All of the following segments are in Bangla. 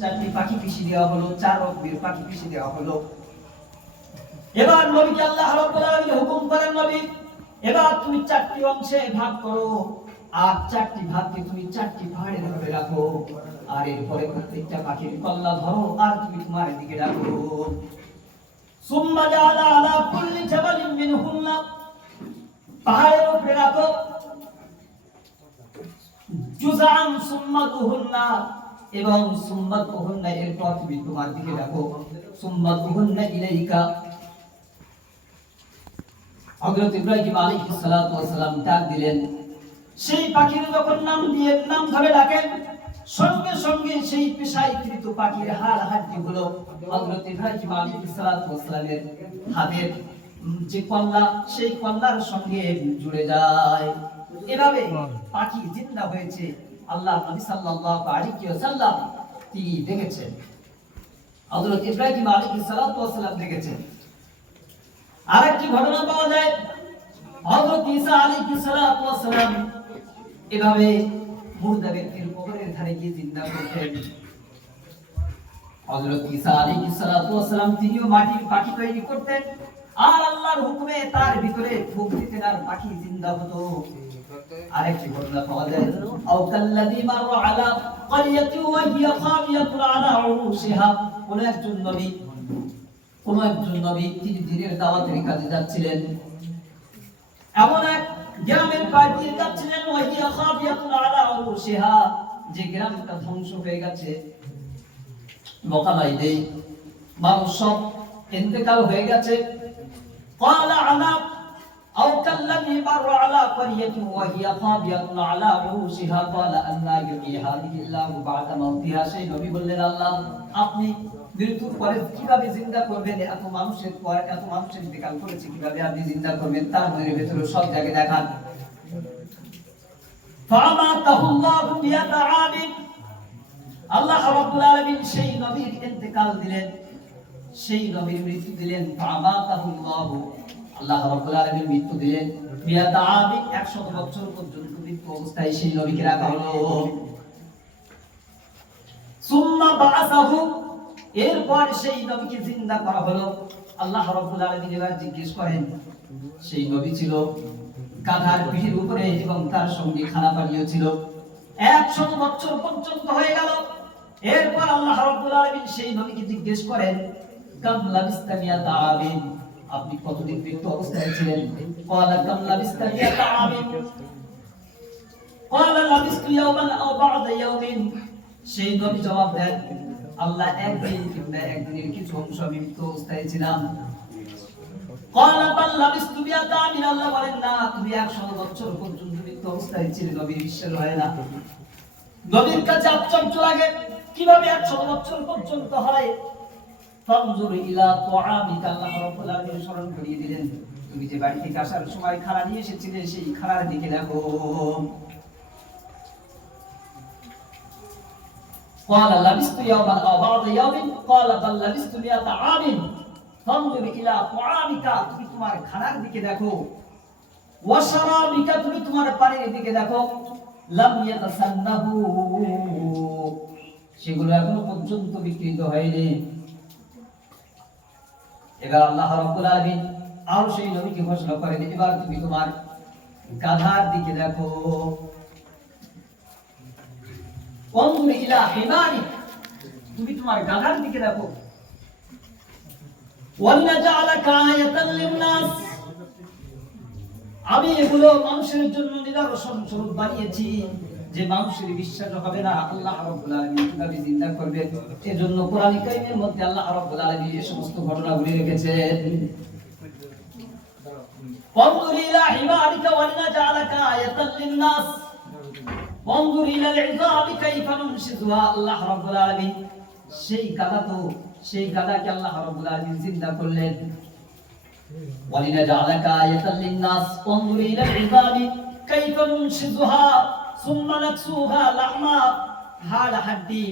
চারটি পাখি পিষে দেওয়া হলো, 4 রকমের পাখি পিষে দেওয়া হলো। এবার নবীকে আল্লাহ রাব্বুল আলামিন হুকুম করেন, নবী এবার তুমি 4টি অংশে ভাগ করো, আর 4টি ভাগকে তুমি 4টি পাহাড়ের উপরে রাখো, আর এরপরে প্রত্যেকটা পাখির কল্লা ধরো আর তুমি তোমার দিকে রাখো। সুম্মা জাআলা আলা কুল্লি জাবালিন মিনহুন্না, পাহাড়ের উপরে রাখো জুযান সুম্মা দুহুন্না, এবং সুম্মা দুহুন্না এরপর তুমি তোমার দিকে রাখো। সুম্মা দুহুন্না ইলাইকা, হযরত ইব্রাহিম আলাইহিস সালাতু ওয়াস সালাম ডাক দিলেন, সেই পাখির যখন নাম ধরে ডাকেন, সঙ্গে সঙ্গে সেই পেশাইকৃত পাখির হাড় হাড্ডিগুলো হযরত ইব্রাহিম আলাইহিস সালাতু ওয়াস সালামের হাতের যে কল্লা, সেই কল্লার সঙ্গে জুড়ে যায়। এভাবে পাখি জিন্দা হয়েছে। আল্লাহ নবী সাল্লাল্লাহু আলাইহি ওয়াসাল্লাম তিনি দেখেছেন, হযরত ইব্রাহিম আলাইহিস সালাতু ওয়াস সালাম দেখেছেন। আরেকটি ঘটনা পাওয়া যায়, হযরত ঈসা আলাইহিস সালাতু ওয়াস সালাম এভাবে মুর্দা ব্যক্তির কবরের ধারে গিয়ে জিন্দা করতেন। হযরত ঈসা আলাইহিস সালাতু ওয়াস সালাম তিনিও মাটির পাখি তৈরি করতেন, আর আল্লাহর হুকুমে তার ভিতরে ফুঁক দিতেন আর পাখি জিন্দা হতো। আরেকটি ঘটনা পাওয়া যায়, আও কাল্লাযী মাররা আলা ক্বরিয়াতিন ওয়া হিয়া খাবিয়াতুন আলা উরুশিহা, কোন একজন নবী তিনি দ্বীনের দাওয়াতের কাজে যাচ্ছিলেন, এমন এক গ্রামের পাড়ে যাচ্ছিলেন, ওয়া হিয়া খাবিয়াতুন আলা উরুশিহা, যে গ্রামটা ধ্বংস হয়ে গেছে, মোকালাই দেই মানুষ সব ইন্তেকাল হয়ে গেছে। قال عنا أو كالذي مر على قرية وهي خاوية على عروشها قال أنى يحيي هذه الله بعد موتها। সেই নবী বললেন, আল্লাহ আপনি মৃত্যুর পরে কিভাবে জিন্দা করবেন? এত মানুষের ইন্তেকাল করেছে, কিভাবে আপনি জিন্দা করবেন? তার মনের ভিতরে সব জায়গায় দেখান। فأماته الله مئة عام, আল্লাহ রাব্বুল আলামিন সেই নবীর ইন্তেকাল দিলেন, সেই নবীর মৃত্যু দিলেন। ফামাতাহুল্লাহু, আল্লাহ রাব্বুল আলামিন মৃত্যু দিলেন 100 বছর পর্যন্ত মৃত্যু অবস্থায় সেই নবীকে রাখা হলো। সুম্মা বাআসাহু, এরপর সেই নবীকে জিন্দা করা হলো। আল্লাহ রাব্বুল আলামিন এবার জিজ্ঞেস করেন, সেই নবী ছিল গাধার পিঠের উপরে এবং তার সঙ্গে খানা পানীয় ছিল, 100 বছর পর্যন্ত হয়ে গেল। এরপর আল্লাহ রাব্বুল আলামিন সেই নবীকে জিজ্ঞেস করেন, কাম লাবিস্তা মিয়াতা আমিন, আপনি কতদিন মৃত্যু অবস্থায় ছিলেন? ক্বালা কাম লাবিস্তা মিয়াতা আমিন, ক্বালা লাবিস্তু ইয়াওমান আও বা'দা ইয়াওমিন। সেই নবী জবাব দেন, আল্লাহ একদিন কিংবা একদিনের কিছু অংশ আমি মৃত্যু অবস্থায় ছিলাম। ক্বালা বাল লাবিস্তু মিয়াতা আমিন, আল্লাহ বলেন না, তুমি 100 বছর পর্যন্ত মৃত্যু অবস্থায় ছিলে। নবীর বিশ্বাস হয় না, নবীর কাছে আশ্চর্য লাগে, কিভাবে 100 বছর পর্যন্ত হয়? ফানজুর ইলা তুআমিকা, আল্লাহ রাব্বুল আলামিন স্মরণ করিয়ে দিলেন, তুমি যে বাড়ি থেকে আসার সময় খানা নিয়ে এসেছিলে, সেই খানার দিকে দেখো। ক্বালা লাবিস্তু ইয়াওমান আও বা'দা ইয়াওমিন ক্বালা বাল লাবিস্তু মিয়াতা আমিন ফানজুর ইলা তুআমিকা, তুমি তোমার খানার দিকে দেখো। ওয়া শারাবিকা, তুমি তোমার পানির দিকে দেখো। লাম ইয়াতাসান্নাহু, সেগুলো এখনো পর্যন্ত বিকৃত হয়নি। এবার আল্লাহ রাব্বুল আলামিন আর সেই নবীকে ঘোষণা করেন, এবার তুমি তোমার গাধার দিকে দেখো। অনজুর ইলা হিমারি, তুমি তোমার গাধার দিকে দেখো। ওয়ালনাজআলাকা আয়াতাল লিন্নাস, আমি এগুলো মানুষের জন্য নিদর্শন স্বরূপ বানিয়েছি, যে মানুষের বিশ্বাস হবে না আল্লাহ রাব্বুল আলামিন কিভাবে জিন্দা করবে। এজন্য কোরআন কারীমের মধ্যে আল্লাহ রাব্বুল আলামিন এই সমস্ত ঘটনাগুলি রেখেছেন। ওয়ানজুর ইলা হিমারিকা ওয়ালনাজআলাকা আয়াতাল লিন্নাস ওয়ানজুর ইলা আল-ইযামি কাইফা নুনশিজুহা, আল্লাহ রাব্বুল আলামিন সেই গাধাকে আল্লাহ রাব্বুল আলামিন জিন্দা করলেন। ওয়ালনাজআলাকা আয়াতাল লিন্নাস ওয়ানজুর ইলা আল-ইযামি কাইফা নুনশিজুহা সুম্মা নাকসুহা লাহমা, হাড় হাড্ডি,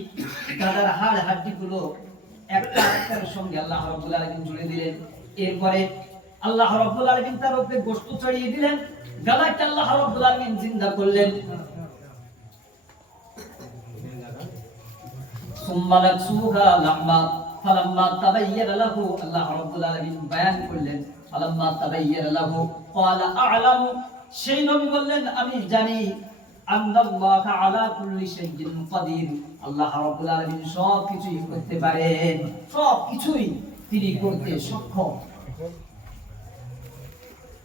গাধার হাড় হাড্ডিগুলো একটা একটার সঙ্গে আল্লাহ রাব্বুল আলামিন জুড়ে দিলেন। এরপরে আল্লাহ রাব্বুল আলামিন তার উপরে গোশত ছড়িয়ে দিলেন, গাধাকে আল্লাহ রাব্বুল আলামিন জিন্দা করলেন। সুম্মা নাকসুহা লাহমা ফালাম্মা তাবাyyana লাহু আল্লাহ রাব্বুল আলামিন বয়ান করলেন ফালাম্মা তাবাyyana লাহু ক্বালা আ'লামু সেই নবী বললেন আমি জানি আল্লাহ আলা কুল্লি শাইইন কাদির আল্লাহ রাব্বুল আলামিন সব কিছুই করতে পারেন সব কিছুই তিনি করতে সক্ষম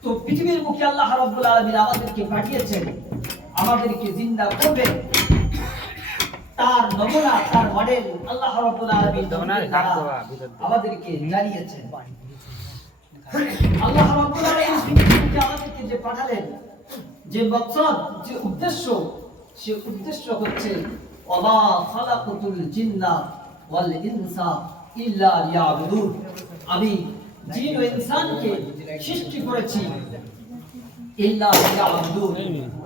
তো পৃথিবীর মুখে আল্লাহ রাব্বুল আলামিন আমাদেরকে পাঠিয়েছেন আমাদেরকে জিন্দা করবেন তার নমুনা তার মডেল আল্লাহ রাব্বুল আলামিন আমাদেরকে জানিয়েছেন আল্লাহ রাব্বুল আলামিন পৃথিবীতে আমাদেরকে যে পাঠালেন যে মকসদ যে উদ্দেশ্য সে উদ্দেশ্য হচ্ছে ওয়া খালাকাতুল জিন্না ওয়াল ইনসা ইল্লা লিয়াবুদুন আমি জিন ও ইনসানকে সৃষ্টি করেছি ইল্লা লিয়াবুদুন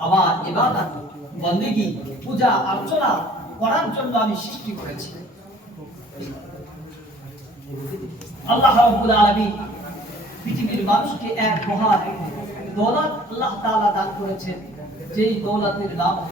আমার ইবাদত বندگی পূজা অর্চনা করার জন্য আমি সৃষ্টি করেছি আল্লাহ রাব্বুল আলামিন পৃথিবীর মানুষকে এক মহান দৌলত আল্লাহ তাআলা দান করেছেন যেই দৌলতের নাম